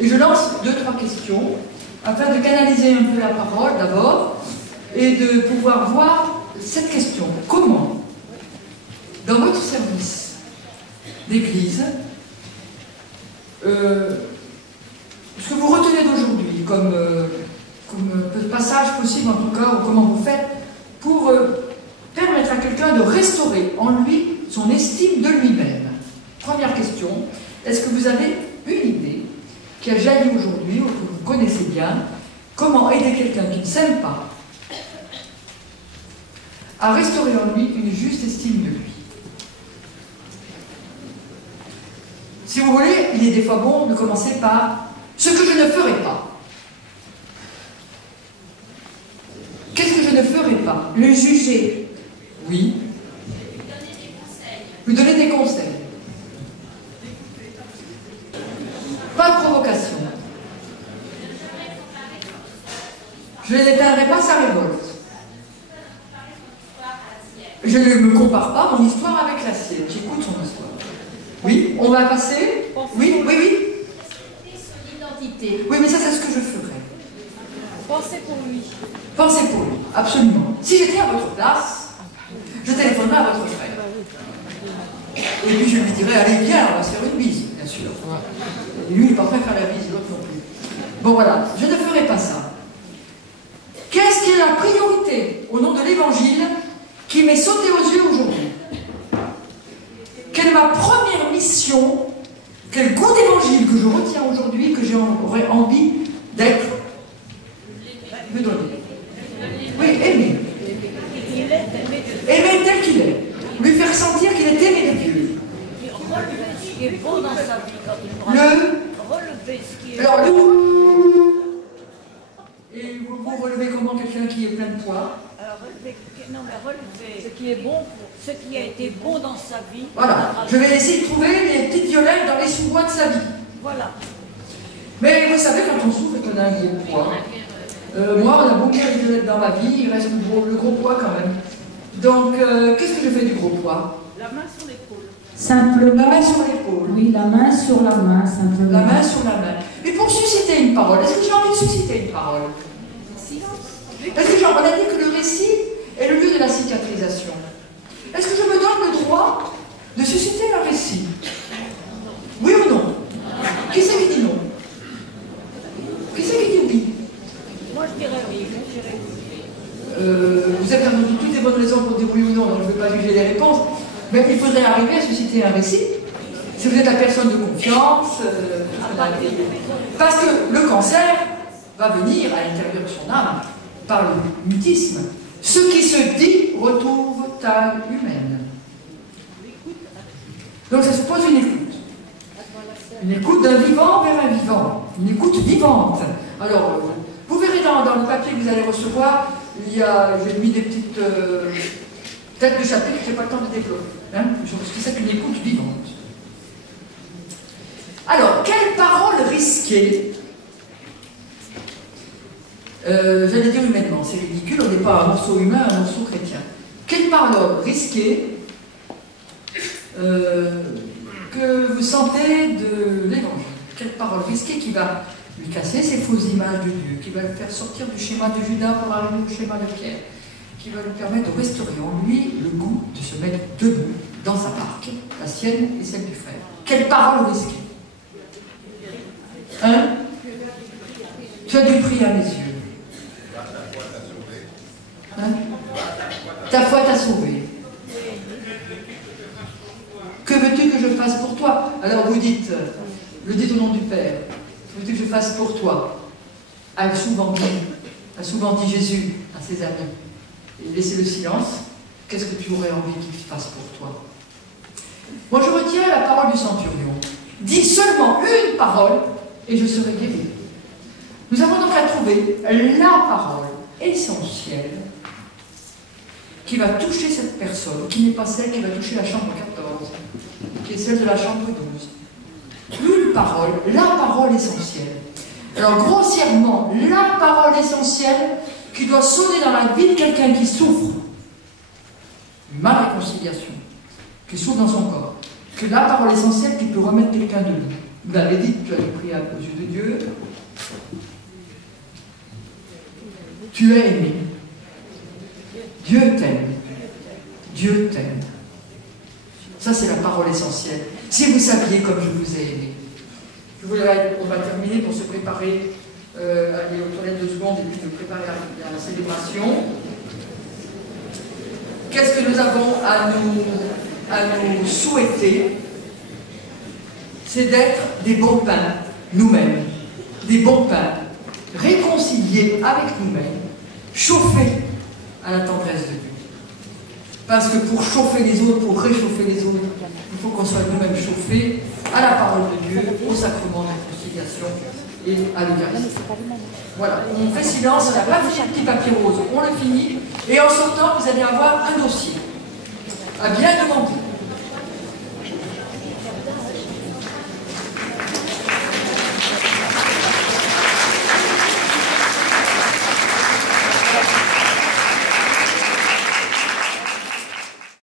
Et je lance 2-3 questions afin de canaliser un peu la parole d'abord et de pouvoir voir cette question. Comment, dans votre service d'église, ce que vous retenez d'aujourd'hui comme passage possible en tout cas, ou comment vous faites pour permettre à quelqu'un de restaurer en lui son estime de lui-même. Première question, est-ce que vous avez une idée qui a jailli aujourd'hui, ou que vous connaissez bien, comment aider quelqu'un qui ne s'aime pas à restaurer en lui une juste estime de lui? Si vous voulez, il est des fois bon de commencer par ce que je ne ferai pas. Qu'est-ce que je ne ferai pas? Le juger. Oui. Lui donner des conseils. Pas de provocation. Je n'éteindrai pas sa révolte. Je ne me compare pas mon histoire avec la sienne. J'écoute son histoire. Oui, on va passer. Oui, oui, oui. Son identité. Oui, mais ça, c'est ce que je ferais. Pensez pour lui. Pensez pour lui, absolument. Si j'étais à votre place, je téléphonerais à votre frère. Et puis je lui dirais, allez, viens, on va se faire une bise, bien sûr. Et lui, il n'est pas prêt à faire la bise, l'autre non plus. Bon, voilà, je ne ferai pas ça. Qu'est-ce qui est la priorité, au nom de l'Évangile, qui m'est sauté aux yeux aujourd'hui? Quelle est ma première mission? Quel goût d'Évangile que je retiens aujourd'hui, que j'aurais envie d'être? Me donner. Oui, aimer. Aimer tel qu'il est. Lui faire sentir qu'il est aimé de Dieu. Relever ce qui est beau dans sa vie quand il prend. Relever ce qui est alors, et vous relevez comment quelqu'un qui est plein de poids? Alors, relever ce qui est bon, ce qui a été bon dans sa vie. Voilà. Je vais essayer de trouver les petites violettes dans les sous-bois de sa vie. Voilà. Mais vous savez, quand on souffre et qu'on a un gros poids, moi, on a beaucoup de violettes dans ma vie, il reste le gros poids quand même. Donc, qu'est-ce que je fais du gros poids? La main sur l'épaule. Simplement. La main sur l'épaule. Oui, la main sur la main, simplement. La main sur la main. Et pour susciter une parole, est-ce que j'ai envie de susciter une parole? Est-ce que on a dit que le récit est le lieu de la cicatrisation? Est-ce que je me donne le droit de susciter un récit? Oui ou non? Qui c'est qui dit non? Qui c'est qui dit oui? Moi, je dirais oui. Vous avez entendu toutes les bonnes raisons pour dire oui ou non, donc je ne vais pas juger les réponses, mais il faudrait arriver à susciter un récit. Si vous êtes la personne de confiance, parce que le cancer va venir à l'intérieur de son âme par le mutisme. Ce qui se dit retrouve taille humaine. Donc ça suppose une écoute. Une écoute d'un vivant vers un vivant. Une écoute vivante. Alors, vous verrez dans le papier que vous allez recevoir, j'ai mis des petites têtes de chapitre que je n'ai pas le temps de développer. Hein, parce que c'est une écoute vivante. Alors, quelle parole risquée? J'allais dire humainement, c'est ridicule, on n'est pas un morceau humain, un morceau chrétien. Quelle parole risquée que vous sentez de l'Évangile? Quelle parole risquée qui va lui casser ses fausses images de Dieu, qui va le faire sortir du schéma de Judas pour arriver au schéma de Pierre, qui va lui permettre de restaurer en lui le goût de se mettre debout dans sa barque, la sienne et celle du frère. Quelle parole risquée? Hein? Tu as du prix à mes yeux. Hein? Ta foi t'a sauvé. Que veux-tu que je fasse pour toi? Alors vous dites, le dites au nom du Père. Que veux-tu que je fasse pour toi? A souvent dit Jésus à ses amis. Et laissez le silence. Qu'est-ce que tu aurais envie qu'il fasse pour toi? Moi je retiens la parole du centurion. Dis seulement une parole et je serai guéri. Nous avons donc à trouver la parole essentielle qui va toucher cette personne, qui n'est pas celle qui va toucher la chambre 14, qui est celle de la chambre 12. Une parole, la parole essentielle. Alors grossièrement, la parole essentielle qui doit sonner dans la vie de quelqu'un qui souffre, ma réconciliation, qui souffre dans son corps, que la parole essentielle qui peut remettre quelqu'un debout. Vous l'avez dit, tu as le prix aux yeux de Dieu. Tu es aimé. Dieu t'aime. Dieu t'aime. Ça, c'est la parole essentielle. Si vous saviez comme je vous ai aimé. On va terminer pour se préparer, aller aux toilettes 2 secondes et puis de préparer à la célébration. Qu'est-ce que nous avons à nous souhaiter? C'est d'être des bons pains, nous-mêmes. Des bons pains, réconciliés avec nous-mêmes, chauffés à la tendresse de Dieu. Parce que pour chauffer les autres, pour réchauffer les autres, il faut qu'on soit nous-mêmes chauffés à la parole de Dieu, au sacrement de la réconciliation et à l'Eucharistie. Voilà, on fait silence, on n'a pas fini le petit papier rose, on le finit, et en sortant, vous allez avoir un dossier à bien demander.